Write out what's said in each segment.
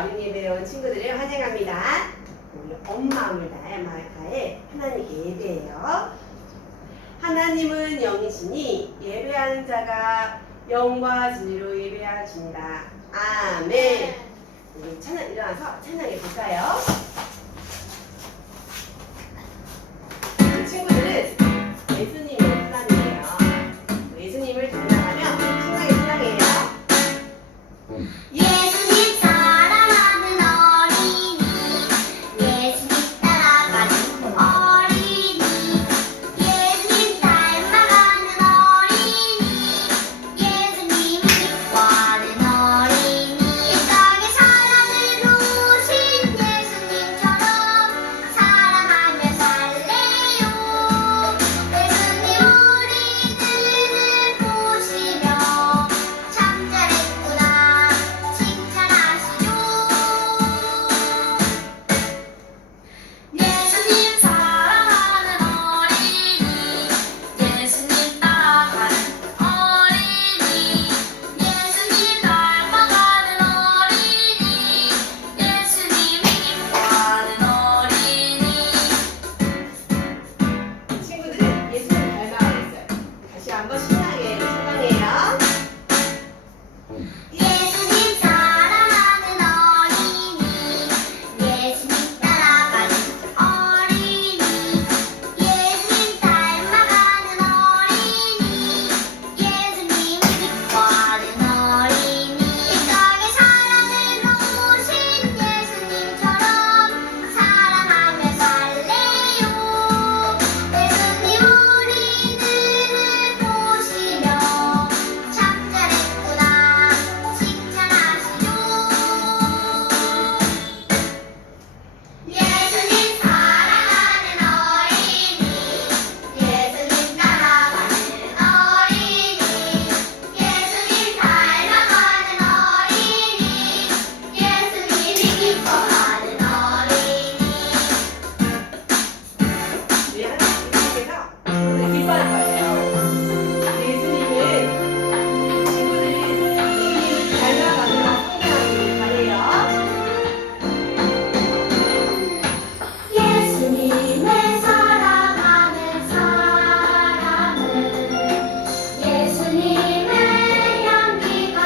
어린이 예배에 온 친구들을 환영합니다. 우리 온 마음을 다해 하나님께 예배해요. 하나님은 영이시니 예배하는 자가 영과 진리로 예배하십니다. 아멘. 우리 찬양 일어나서 찬양해 볼까요? 친구들은 예수님이 하나님이에요. 예수님을 찬양하며 신나게 찬양해요. 예수님 사랑하는 어린이, 예수님 따라가는 어린이, 예수님 닮아가는 어린이, 예수님을 기뻐하는 어린이, 이 땅에 사랑을 놓으신 예수님처럼 사랑하며 살래요. 예수님 우리들을 보시며 참 잘했구나 칭찬하시죠. 예수님 사랑하는 어린이, 예수님 따라가는 어린이, 예수님 닮아가는 어린이, 예수님이 기뻐하는 어린이. 친구들은 예수님 닮아가고 있어요. 다시 한번 신나게 찬양해요. 예수님 사랑하는 어린이, 예수님 따라가는 어린이, 예수님 닮아가는 어린이, 예수님을 기뻐하는 어린이, 이 땅에 사랑을 놓으신 예수님처럼 사랑하며 살래요. 예수님 우리들을 보시며 참 잘했구나 칭찬하시죠. 예수님 사랑하는 어린이, 예수님 따라가는 어린이, 예수님 닮아가는 어린이, 예수님이 기뻐하는 어린이. 우리 하나님께서 친구들 기뻐할 거예요. 예수님은 친구들이 예수님을 닮아가는 성경을 바래요. 예수님을 사랑하는 사람은 예수님의 향기가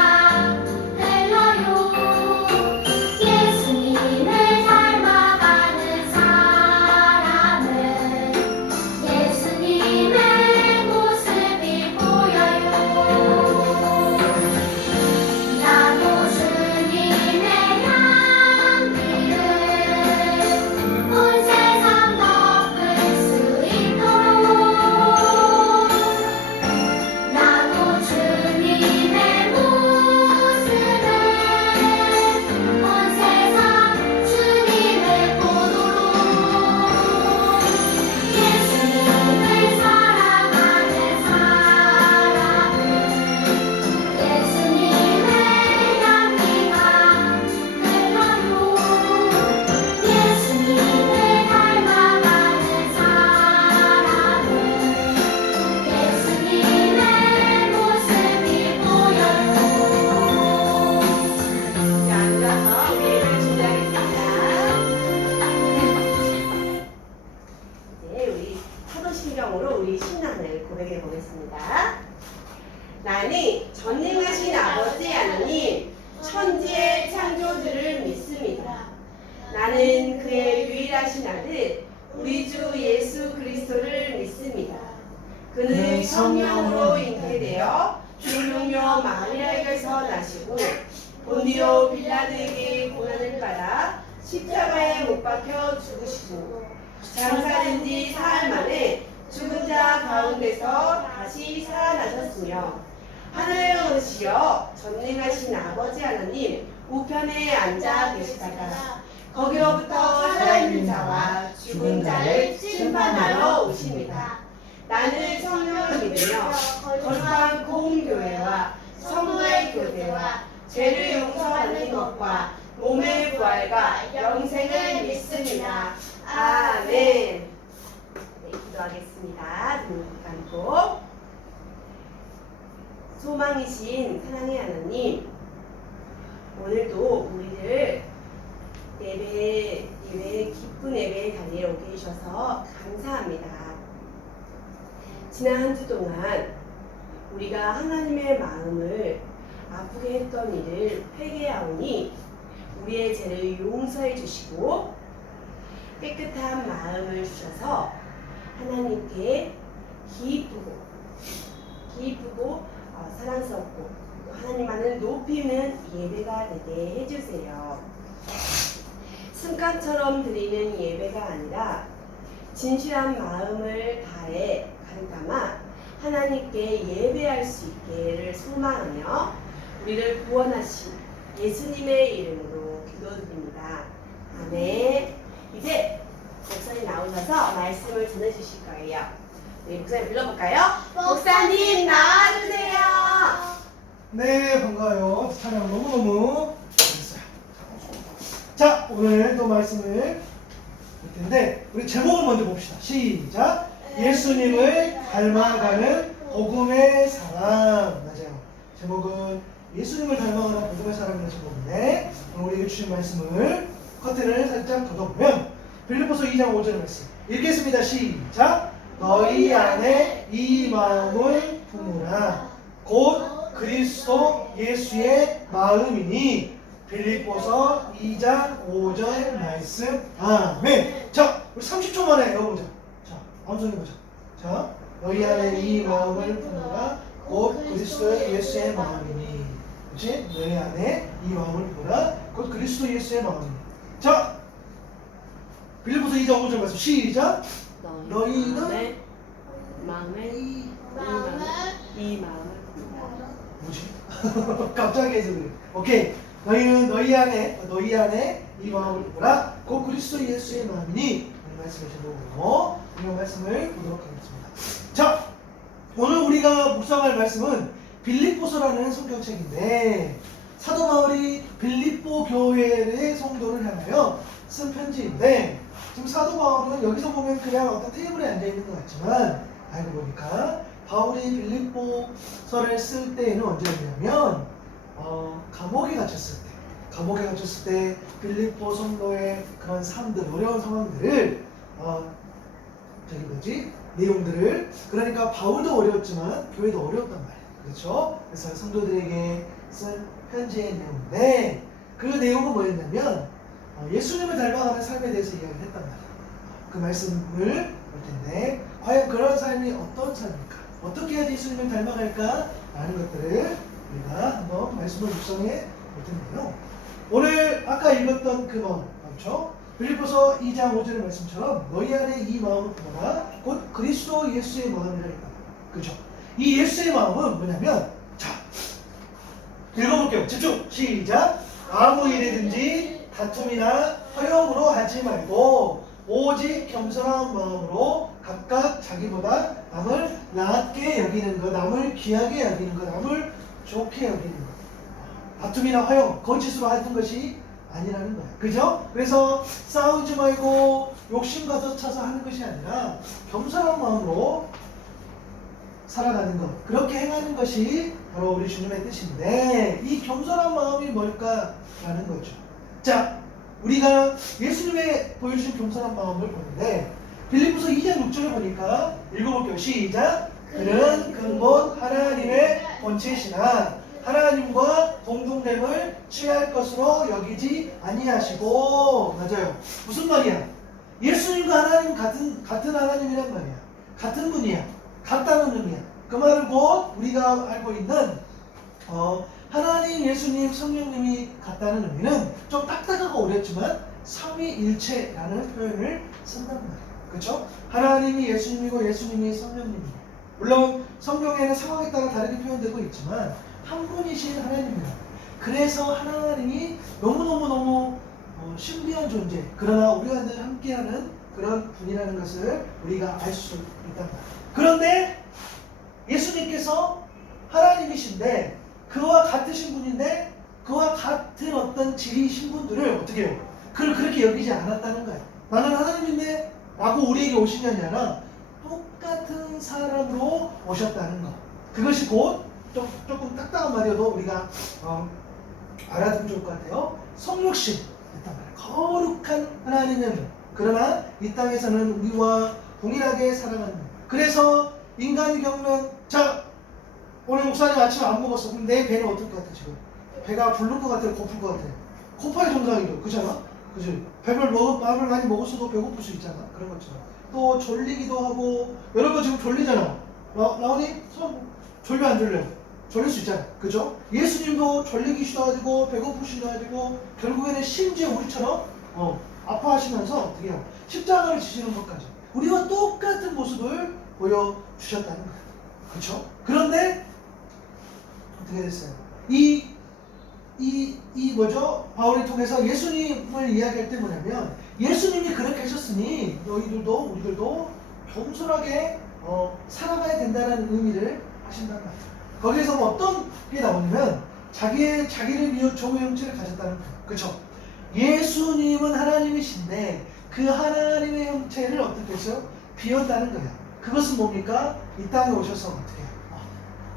흘러요. 예수님을 닮아가는 사람은 예수님의 모습이 보여요. 나도 주님의 향기를 온 세상 덮을 수 있도록 나도 주님의 모습을 온 세상 주님을 보도록 예수님을 사랑하는 사람은 예수님의 향기가 흘러요. 예수님을 닮아가는 사람은 예수님의 모습이 보여요. 자, 앉아서 우리 예배를 준비하겠습니다. 이제 우리 사도신경으로 우리 신앙을 고백해 보겠습니다. 나는 전능하신 아버지 하나님 천지의 창조주를 믿습니다. 나는 그의 유일하신 아들 우리 주 예수 그리스도를 믿습니다. 그는 성령으로 잉태되어 주용녀 마리아에게서 나시고 본디오 빌라드에게 고난을 받아 십자가에 못 박혀 죽으시고 장사된 지 사흘 만에 죽은 자 가운데서 다시 살아나셨으며 하늘에 오르시어 전능하신 아버지 하나님 우편에 앉아 계시다가 거기로부터 살아있는 자와 죽은 자를 심판하러 오십니다. 나는 성령을 믿으며 거룩한 공교회와 성도의 교대와 죄를 용서받는 것과 몸의 부활과 영생을 믿습니다. 아멘. 네, 기도하겠습니다. 눈 감고 소망이신 사랑의 하나님, 오늘도 우리를 예배 기쁜 예배 자리에 오게 해주셔서 감사합니다. 지난 한 주 동안 우리가 하나님의 마음을 아프게 했던 일을 회개하오니 우리의 죄를 용서해 주시고 깨끗한 마음을 주셔서 하나님께 기쁘고 사랑스럽고 하나님만을 높이는 예배가 되게 해주세요. 습관처럼 드리는 예배가 아니라 진실한 마음을 다해 가르담아 하나님께 예배할 수 있기를 소망하며 우리를 구원하신 예수님의 이름으로 기도드립니다. 아멘. 이제 목사님 나오셔서 말씀을 전해주실 거예요. 우리 목사님 불러볼까요? 목사님 나와주세요. 네, 반가워요. 찬양 너무너무 잘했어요. 자, 오늘 또 말씀을 볼 텐데 우리 제목을 먼저 봅시다. 시작! 예수님을 닮아가는 복음의 사랑. 맞아요. 제목은 예수님을 닮아가는 복음의 사랑이라는 제목인데 오늘 우리에게 주신 말씀을 커튼을 살짝 걷어보면 빌립보서 2장 5절 말씀 읽겠습니다. 시작! 너희 안에 이 마음을 품으라. 곧 그리스도 예수의 마음이니. 빌립보서 2장 5절 말씀. 아멘. 자, 우리 30초 만에 읽어보자. 자, 암송 해보자. 자, 너희 안에 이 마음을 품으라. 곧 그리스도 예수의 마음이니. 그렇지? 너희 안에 이 마음을 품으라. 곧 그리스도 예수의 마음이니. 자, 빌립보서 2장 5절 말씀 시작. 너희는 이 마음을 품으라. 뭐지? 갑자기 해서 그래. 오케이. 너희는 너희 안에 이 마음을 품으라. 곧 그리스도 예수의 마음이니. 이 말씀을 제목으로 이 말씀을 보도록 하겠습니다. 자, 오늘 우리가 묵상할 말씀은 빌립보서라는 성경책인데 사도 바울이 빌립보 교회의 성도를 향하여 쓴 편지인데 지금 사도 바울은 여기서 보면 그냥 어떤 테이블에 앉아 있는 것 같지만 알고 보니까 바울이 빌립보서를 쓸 때에는 언제였냐면 감옥에 갇혔을 때 빌립보 성도의 그런 삶들, 어려운 상황들을 내용들을 그러니까 바울도 어려웠지만 교회도 어려웠단 말이에요. 그렇죠? 그래서 성도들에게 쓴 편지의 내용인데 그 내용은 뭐였냐면 예수님을 닮아가는 삶에 대해서 이야기를 했단 말이에요. 그 말씀을 볼 텐데 과연 그런 삶이 어떤 삶일까? 어떻게 해야지 예수님을 닮아갈까? 라는 것들을 우리가 한번 말씀을 묵상해 볼 텐데요. 오늘 아까 읽었던 그 마음, 그렇죠? 빌립보서 2장 5절의 말씀처럼 너희 안에 이 마음을 품어라. 곧 그리스도 예수의 마음이라 했다. 그렇죠? 이 예수의 마음은 뭐냐면 자, 읽어볼게요. 집중! 시작! 아무 일이든지 다툼이나 허용으로 하지 말고 오직 겸손한 마음으로 각각 자기보다 남을 낮게 여기는 것, 남을 귀하게 여기는 것, 남을 좋게 여기는 것. 다툼이나 허용, 거짓으로 하는 것이 아니라는 거예요. 그죠? 그래서 싸우지 말고 욕심 가서 차서 하는 것이 아니라 겸손한 마음으로 살아가는 것, 그렇게 행하는 것이 바로 우리 주님의 뜻인데 이 겸손한 마음이 뭘까라는 거죠. 자, 우리가 예수님의 보여주신 겸손한 마음을 보는데 빌립보서 2장 6절을 보니까 읽어볼게요. 시작! 그는 근본 하나님의 본체시나 하나님과 공동됨을 취할 것으로 여기지 아니하시고. 맞아요. 무슨 말이야? 예수님과 하나님 같은 하나님이란 말이야. 같은 분이야. 같다는 의미야. 그 말은 곧 우리가 알고 있는 하나님, 예수님, 성령님이 같다는 의미는 좀 딱딱하고 어렵지만 삼위일체라는 표현을 쓴단 말이에요. 그렇죠? 하나님이 예수님이고 예수님이 성령님이에요. 물론 성경에는 상황에 따라 다르게 표현되고 있지만 한 분이신 하나님이에요. 그래서 하나님이 너무너무 신비한 존재, 그러나 우리가 늘 함께하는 그런 분이라는 것을 우리가 알 수 있단 말이에요. 그런데 예수님께서 하나님이신데 그와 같으신 분인데 그와 같은 어떤 질이신 분들을 어떻게 해요? 그를 그렇게 여기지 않았다는 거예요. 나는 하나님인데 라고 우리에게 오신 게 아니라 똑같은 사람으로 오셨다는 거. 그것이 곧 조금 딱딱한 말이어도 우리가 알아두면 좋을 것 같아요. 성육신, 됐단 말이에요. 거룩한 하나님의 명. 그러나 이 땅에서는 우리와 동일하게 살아가는 명. 그래서 인간이 겪는 자 오늘 목사님 아침 안 먹었어. 그럼 내 배는 어떨 것 같아 지금? 배가 부를 것 같아, 고플 것 같아. 고파야 정상이죠, 그잖아. 그지? 밥을 많이 먹었어도 배고플 수 있잖아. 그런 것처럼. 또 졸리기도 하고 여러분 지금 졸리잖아. 라온이 졸려 안 졸려? 졸릴 수 있잖아. 그죠? 예수님도 졸리기도 하고 배고프시기도 하고 결국에는 심지어 우리처럼 아파하시면서 어떻게 해요? 십자가를 지시는 것까지 우리와 똑같은 모습을 보여주셨다는 거예요. 그렇죠? 그런데 어떻게 됐어요? 뭐죠? 바울을 통해서 예수님을 이야기할 때 뭐냐면 예수님이 그렇게 하셨으니 너희들도 우리들도 겸손하게 살아가야 된다는 의미를 하신단 말이에요. 거기에서 뭐 어떤 게 나오냐면 자기를 비워 종의 형체를 가졌다는 거예요. 그렇죠? 예수님은 하나님이신데 그 하나님의 형체를 어떻게 했어요? 비웠다는 거예요. 그것은 뭡니까? 이 땅에 오셔서 어떻게 해요?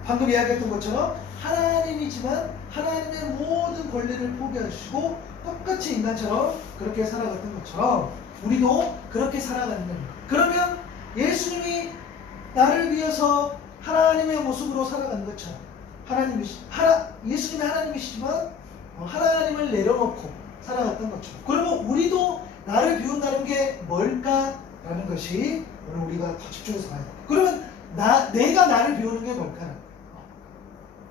방금 이야기했던 것처럼 하나님이지만 하나님의 모든 권리를 포기하시고 똑같이 인간처럼 그렇게 살아갔던 것처럼 우리도 그렇게 살아가는 겁니다. 그러면 예수님이 나를 위해서 하나님의 모습으로 살아가는 것처럼 예수님이 하나님이시지만 하나님을 내려놓고 살아갔던 것처럼 그러면 우리도 나를 비운다는 게 뭘까라는 것이 오늘 우리가 더 집중해서 봐야 돼요. 그러면 내가 나를 비우는 게 뭘까?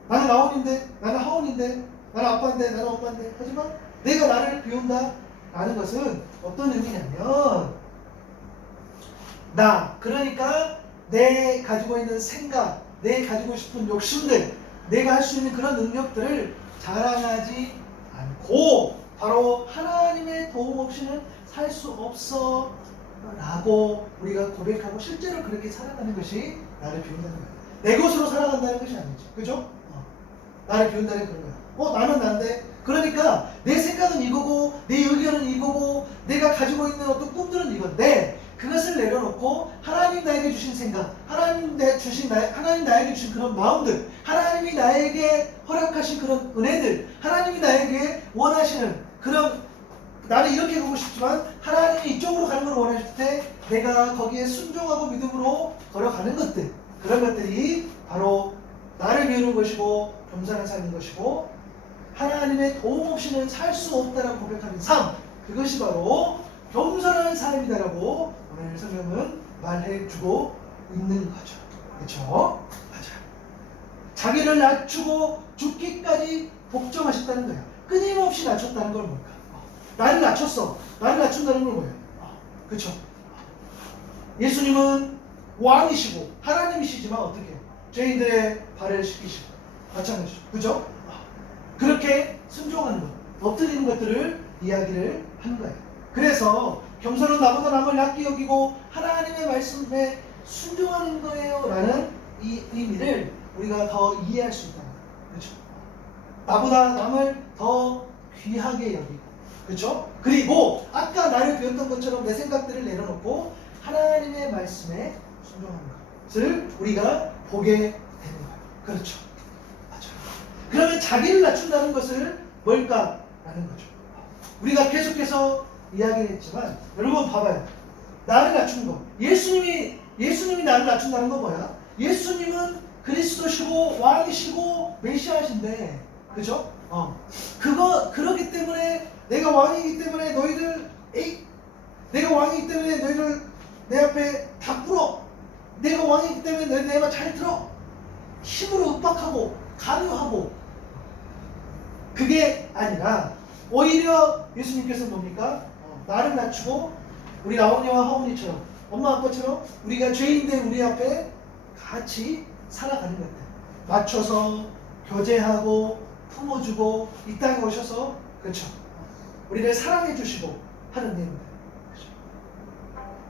나는 라온인데, 나는 하온인데, 나는 아빠인데, 나는 엄마인데. 하지만 내가 나를 비운다라는 것은 어떤 의미냐면 그러니까 내 가지고 있는 생각, 내 가지고 싶은 욕심들, 내가 할 수 있는 그런 능력들을 자랑하지 않고 바로 하나님의 도움 없이는 살 수 없어 라고 우리가 고백하고 실제로 그렇게 살아가는 것이 나를 비운다는 거예요. 내 것으로 살아간다는 것이 아니죠. 그죠? 나를 비운다는 그런 거야. 나는 난데. 그러니까 내 생각은 이거고 내 의견은 이거고 내가 가지고 있는 어떤 꿈들은 이건데 그것을 내려놓고 하나님 나에게 주신 생각, 하나님 나에게 주신 그런 마음들, 하나님이 나에게 허락하신 그런 은혜들, 하나님이 나에게 원하시는 그런 나는 이렇게 가고 싶지만 하나님이 이쪽으로 가는 걸 원하실 때 내가 거기에 순종하고 믿음으로 걸어가는 것들, 그런 것들이 바로 나를 비우는 것이고 겸손한 삶인 것이고 하나님의 도움 없이는 살 수 없다라고 고백하는 삶, 그것이 바로 겸손한 삶이다라고 오늘 성경은 말해주고 있는 거죠. 그렇죠? 맞아요. 자기를 낮추고 죽기까지 복종하셨다는 거예요. 끊임없이 낮췄다는 걸 뭘까? 나를 낮췄어. 나를 낮춘다는 건 뭐예요? 그렇죠? 예수님은 왕이시고 하나님이시지만 어떻게 해요? 죄인들의 발을 씻기시고 마찬가지죠. 그죠? 그렇게 순종하는 것, 엎드리는 것들을 이야기를 하는 거예요. 그래서 겸손은 나보다 남을 낮게 여기고 하나님의 말씀에 순종하는 거예요 라는 이 의미를 우리가 더 이해할 수 있다는 거예요. 그렇죠? 나보다 남을 더 귀하게 여기고, 그렇죠? 그리고 아까 나를 배웠던 것처럼 내 생각들을 내려놓고 하나님의 말씀에 순종하는 것을 우리가 보게 되는 거예요. 그렇죠? 맞아요. 그러면 자기를 낮춘다는 것을 뭘까라는 거죠. 우리가 계속해서 이야기를 했지만 여러분 봐봐요. 나를 낮추는 거. 예수님이 나를 낮춘다는 건 뭐야? 예수님은 그리스도시고 왕이시고 메시아신데, 그죠? 그러기 때문에 내가 왕이기 때문에 내가 왕이기 때문에 너희들 내 앞에 다 꿇어. 내가 왕이기 때문에 너희들 내 말 잘 들어. 힘으로 윽박하고 강요하고, 그게 아니라 오히려 예수님께서 뭡니까? 나를 낮추고 우리 라온이와 하온이처럼 엄마 아빠처럼 우리가 죄인데 우리 앞에 같이 살아가는 것들 맞춰서 교제하고 품어주고 이 땅에 오셔서, 그렇죠, 우리를 사랑해 주시고 하는 내용들, 그렇죠?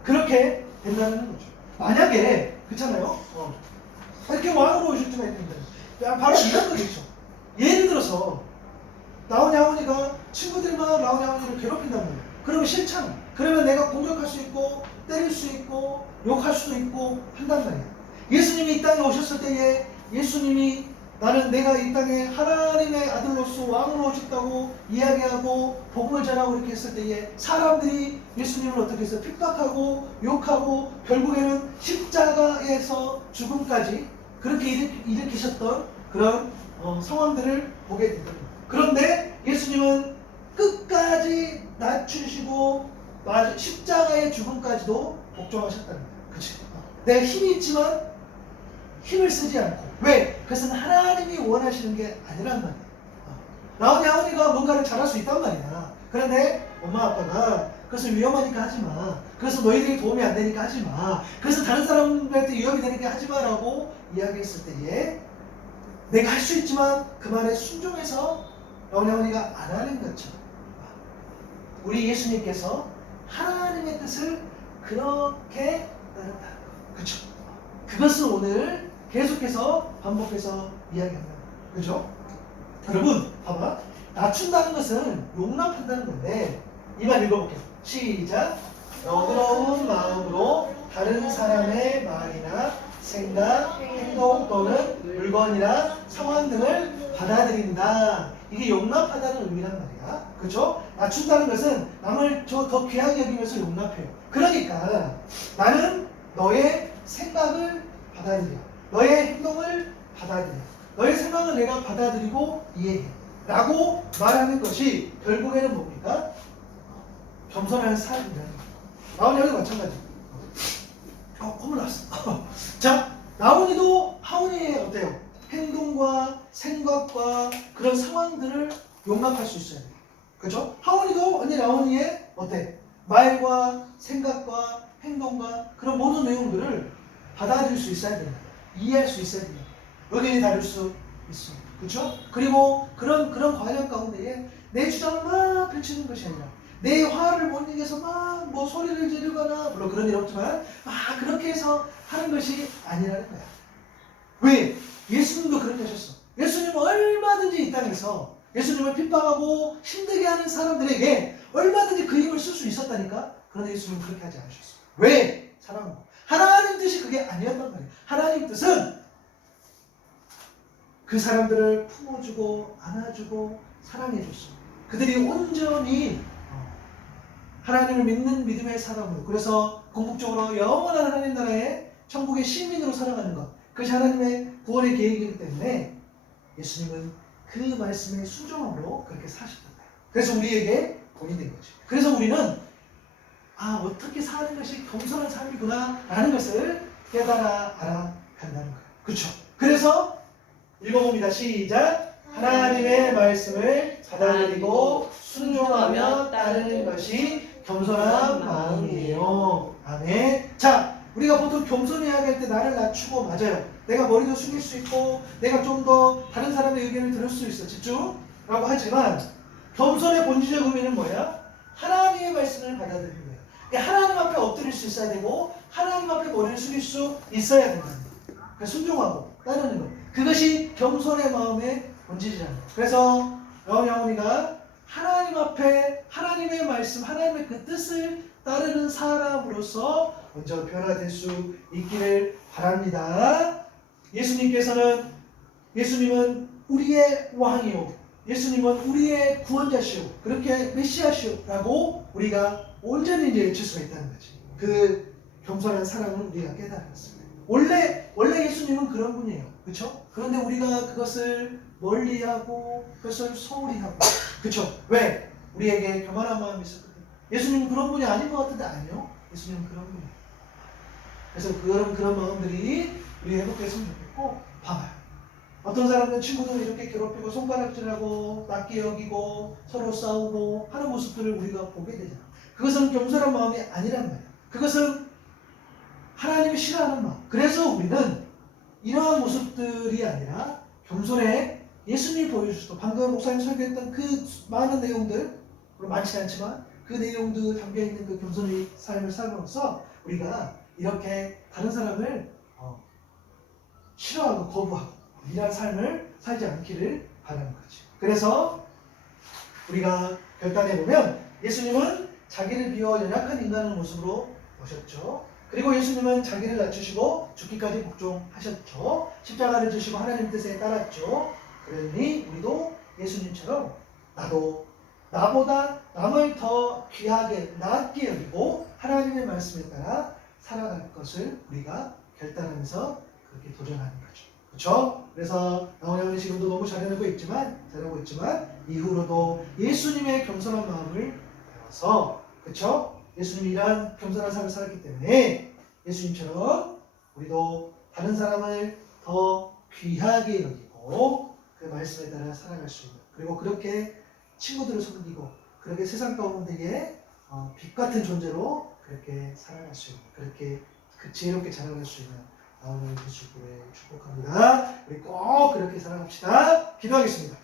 그렇게 된다는 거죠. 만약에 그렇잖아요. 이렇게 왕으로 오셨지만 바로 이런 거겠죠. 예를 들어서 라온이 하온이가 친구들만 라온이 하온이를 괴롭힌단 말이에요. 그러면 싫잖아. 그러면 내가 공격할 수 있고 때릴 수 있고 욕할 수도 있고 한단 말이에요. 예수님이 이 땅에 오셨을 때에 예수님이 나는 내가 이 땅에 하나님의 아들로서 왕으로 오셨다고 이야기하고 복음을 전하고 이렇게 했을 때에 사람들이 예수님을 어떻게 해서 핍박하고 욕하고 결국에는 십자가에서 죽음까지 그렇게 일으키셨던 그런 상황들을 보게 되는 거예요. 그런데 예수님은 끝까지 낮추시고 십자가의 죽음까지도 복종하셨다는 거예요. 그치? 내 힘이 있지만 힘을 쓰지 않고. 왜? 그것은 하나님이 원하시는 게 아니란 말이에요. 라온이 하은이가 뭔가를 잘할 수 있단 말이야. 그런데 엄마 아빠가 그것은 위험하니까 하지 마. 그것은 너희들이 도움이 안 되니까 하지 마. 그것은 다른 사람들한테 위협이 되니까 하지 마라고 이야기했을 때에 내가 할 수 있지만 그 말에 순종해서 라온이 하은이가 안 하는 것처럼 우리 예수님께서 하나님의 뜻을 그렇게 따른다. 그렇죠? 그것을 오늘 계속해서 반복해서 이야기한다. 그죠? 여러분, 봐봐. 낮춘다는 것은 용납한다는 건데, 이 말 읽어볼게요. 시작. 너그러운 마음으로 다른 사람의 말이나 생각, 행동 또는 물건이나 상황 등을 받아들인다. 이게 용납하다는 의미란 말이야. 그죠? 낮춘다는 것은 남을 더 귀하게 여기면서 용납해요. 그러니까 나는 너의 생각을 받아들여. 너의 행동을 받아들여. 너의 생각을 내가 받아들이고 이해해. 라고 말하는 것이 결국에는 뭡니까? 겸손한 삶이라는 거예요. 나온이도 마찬가지. 콧물 났어. 자, 나온이도 하은이의 어때요? 행동과 생각과 그런 상황들을 용납할 수 있어야 돼요. 그죠? 하은이도 언니 나온이의 어때? 말과 생각과 행동과 그런 모든 내용들을 받아들일 수 있어야 된다. 이해할 수 있어야 된다. 의견이 다를 수 있어. 그렇죠? 그리고 그런 과정 가운데에 내 주장을 막 펼치는 것이 아니라 내 화를 못 이겨서 막 뭐 소리를 지르거나 물론 그런 일 없지만 막 그렇게 해서 하는 것이 아니라는 거야. 왜? 예수님도 그렇게 하셨어. 예수님은 얼마든지 이 땅에서 예수님을 핍박하고 힘들게 하는 사람들에게 얼마든지 그 힘을 쓸 수 있었다니까. 그런데 예수님은 그렇게 하지 않으셨어. 왜? 사랑하고. 하나님 뜻이 그게 아니었단 말이에요. 하나님 뜻은 그 사람들을 품어주고 안아주고 사랑해줬어. 그들이 온전히 하나님을 믿는 믿음의 사람으로, 그래서 궁극적으로 영원한 하나님 나라의 천국의 시민으로 살아가는 것, 그것이 하나님의 구원의 계획이기 때문에 예수님은 그 말씀에 순종함으로 그렇게 사셨단 말이에요. 그래서 우리에게 본이 된 거죠. 그래서 우리는 어떻게 사는 것이 겸손한 삶이구나 라는 것을 깨달아 알아간다는 거예요. 그렇죠? 그래서 읽어봅니다. 시작. 하나님의 말씀을 받아들이고 순종하며 따르는 것이 겸손한 마음이에요. 아멘. 자, 우리가 보통 겸손히 이야기할 때 나를 낮추고, 맞아요. 내가 머리도 숙일 수 있고 내가 좀 더 다른 사람의 의견을 들을 수 있어. 집중라고 하지만 겸손의 본질적 의미는 뭐야? 하나님의 말씀을 받아들이는 거예요. 그러니까 하나님 앞에 엎드릴 수 있어야 되고 하나님 앞에 머리를 숙일 수 있어야 된다는 거예요. 그러니까 순종하고 따르는 것. 그것이 겸손의 마음의 본질이라는 거예요. 그래서 영훈이가 하나님 앞에 하나님의 말씀, 하나님의 그 뜻을 따르는 사람으로서 먼저 변화될 수 있기를 바랍니다. 예수님은 우리의 왕이요, 예수님은 우리의 구원자시오, 그렇게 메시아시오 라고 우리가 온전히 이제 외칠 수가 있다는 거지. 그 겸손한 사랑을 우리가 깨달았습니다. 원래 예수님은 그런 분이에요. 그렇죠? 그런데 우리가 그것을 멀리하고 그것을 소홀히 하고, 그렇죠? 왜? 우리에게 교만한 마음이 있었거든요. 예수님은 그런 분이 아닌 것 같은데 아니요. 예수님은 그런 분이에요. 그래서 그런 마음들이 우리 회복됐으면 좋겠고, 봐봐요. 어떤 사람들은 친구들 이렇게 괴롭히고 손가락질하고 낮게 여기고 서로 싸우고 하는 모습들을 우리가 보게 되잖아. 그것은 겸손한 마음이 아니란 말이야. 그것은 하나님이 싫어하는 마음. 그래서 우리는 이러한 모습들이 아니라 겸손에 예수님이 보여주셨던, 방금 목사님 설교했던 그 많은 내용들, 물론 많지 않지만 그 내용도 담겨있는 그 겸손의 삶을 살면서 우리가 이렇게 다른 사람을 싫어하고 거부하고 이러한 삶을 살지 않기를 바라는 거지. 그래서 우리가 결단해보면 예수님은 자기를 비워 연약한 인간의 모습으로 오셨죠. 그리고 예수님은 자기를 낮추시고 죽기까지 복종하셨죠. 십자가를 지시고 하나님 뜻에 따랐죠. 그러니 우리도 예수님처럼 나도 나보다 남을 더 귀하게 낮게 여기고 하나님의 말씀에 따라 살아갈 것을 우리가 결단하면서 그렇게 도전하는 거죠. 그렇죠? 그래서 나오냐는 지금도 너무 잘하고 있지만 이후로도 예수님의 겸손한 마음을 배워서 그렇죠? 예수님이 이러한 겸손한 삶을 살았기 때문에 예수님처럼 우리도 다른 사람을 더 귀하게 여기고 그 말씀에 따라 살아갈 수 있는, 그리고 그렇게 친구들을 섬기고 그렇게 세상 가운데에 빛 같은 존재로 그렇게 살아갈 수 있는, 그렇게 그 지혜롭게 자라갈 수 있는 나오는 예수님을 축복합니다. 우리 꼭 그렇게 살아갑시다. 기도하겠습니다.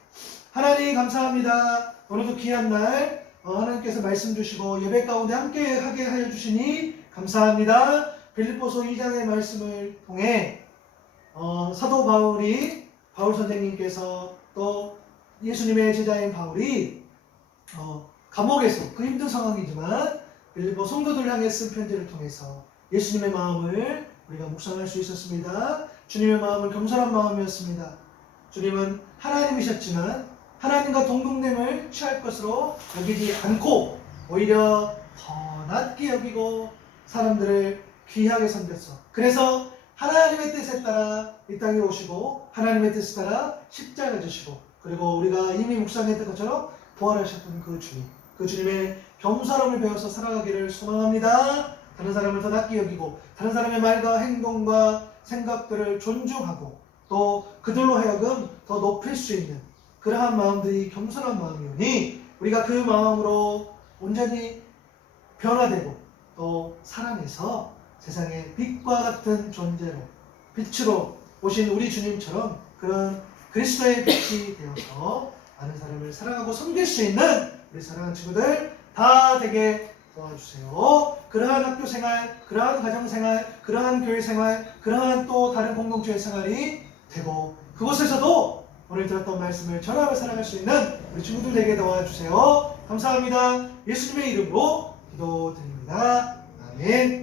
하나님 감사합니다. 오늘도 귀한 날 하나님께서 말씀 주시고 예배 가운데 함께 하게 하여 주시니 감사합니다. 빌립보서 2장의 말씀을 통해 사도 바울 선생님께서 또 예수님의 제자인 바울이 감옥에서 그 힘든 상황이지만 빌립보 성도들 향해 쓴 편지를 통해서 예수님의 마음을 우리가 묵상할 수 있었습니다. 주님의 마음은 겸손한 마음이었습니다. 주님은 하나님이셨지만 하나님과 동등됨을 취할 것으로 여기지 않고 오히려 더 낮게 여기고 사람들을 귀하게 섬겼어. 그래서 하나님의 뜻에 따라 이 땅에 오시고 하나님의 뜻에 따라 십자가 지시고, 그리고 우리가 이미 묵상했던 것처럼 부활하셨던 그 주님의 겸손함을 배워서 살아가기를 소망합니다. 다른 사람을 더 낮게 여기고 다른 사람의 말과 행동과 생각들을 존중하고 또 그들로 하여금 더 높일 수 있는 그러한 마음들이 겸손한 마음이오니 우리가 그 마음으로 온전히 변화되고 또 살아내서 세상의 빛과 같은 존재로 빛으로 오신 우리 주님처럼 그런 그리스도의 빛이 되어서 많은 사람을 사랑하고 섬길 수 있는 우리 사랑하는 친구들 다 되게 도와주세요. 그러한 학교 생활, 그러한 가정 생활, 그러한 교회 생활, 그러한 또 다른 공동체의 생활이 되고 그곳에서도 오늘 들었던 말씀을 전하며 살아갈 수 있는 우리 친구들 되게 도와주세요. 감사합니다. 예수님의 이름으로 기도드립니다. 아멘.